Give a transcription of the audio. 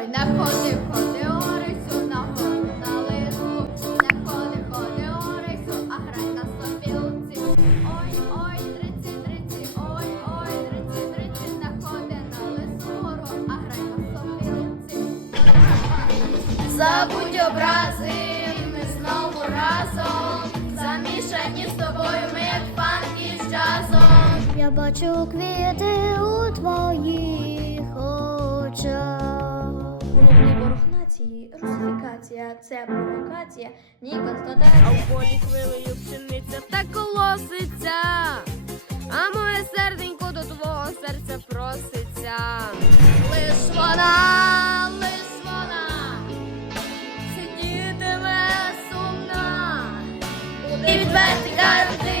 Ой, не ходи, ходи, Орисю, на гору, на лису. Не ходи, ходи, Орисю, а грай на сопілці. Ой, ой, триці, триці, ой, ой, триці, триці, не ходи на лису гору, а грай на сопілці. Забудь образи, ми знову разом. Замішані з тобою ми як фанки з джазом. Я бачу квіти у твоїх Провокація, це провокація, ні констатація. А в полі хвилею пшениця та колоситься, а моє серденько до твого серця проситься. Лиш вона, лиш вона, сидітиме сумна, буде відвертий карти.